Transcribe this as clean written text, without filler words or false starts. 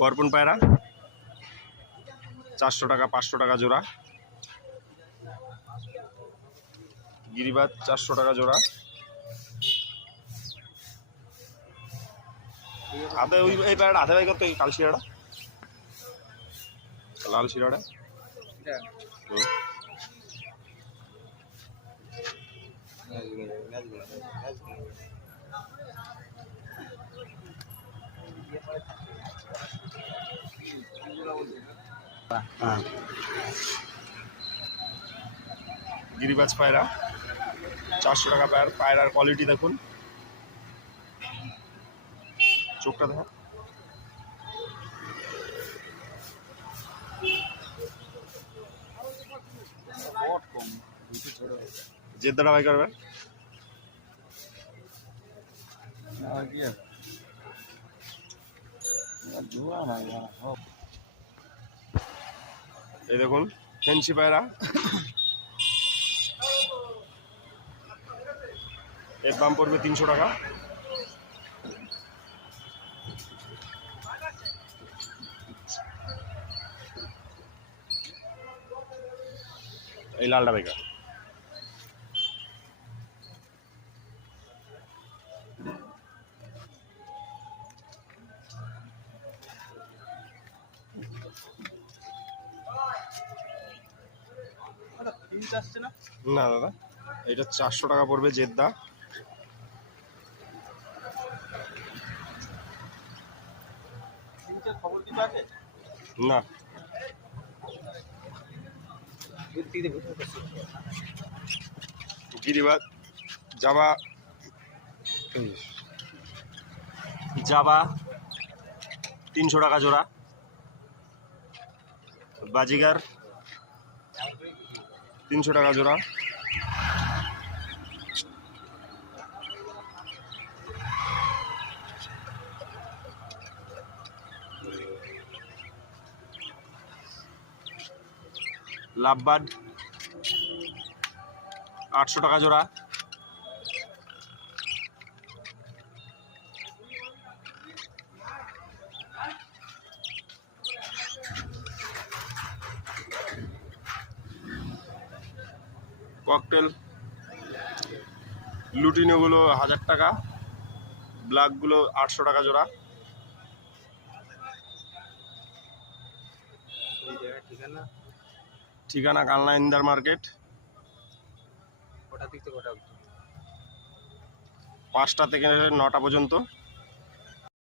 বরপুন পায়রা 400 টাকা 500 টাকা জোড়া। গিরিবাজ 400 টাকা জোড়া। হাতে ওই এই পায়রাটা হাতে বাই করতে কাল শিরাটা লাল শিরাটা গিরিবাজ পায়রা 400 টাকা পায়রা। পায়রার কোয়ালিটি দেখুন, চোখটা দেখো। জেদ্দাটা বাই করবে এই দেখুন ফেন্সি পায়রা, এর দাম পড়বে 300 টাকা। এই লালটা বেকার। না দাদা, এটা 400 টাকা পড়বে জেদ্দা। না গিরিবাজ জাবা জাবা 300 টাকা জোড়া। বাজিগার 300 টাকা জোড়া। লাভবার্ড 800 টাকা জোড়া। ককটেল লুটিনোগুলো 1000 টাকা। ব্ল্যাকগুলো 800 টাকা জোড়া। ঠিকানা কালনা ইন্দার মার্কেট। 5টা থেকে 9টা পর্যন্ত।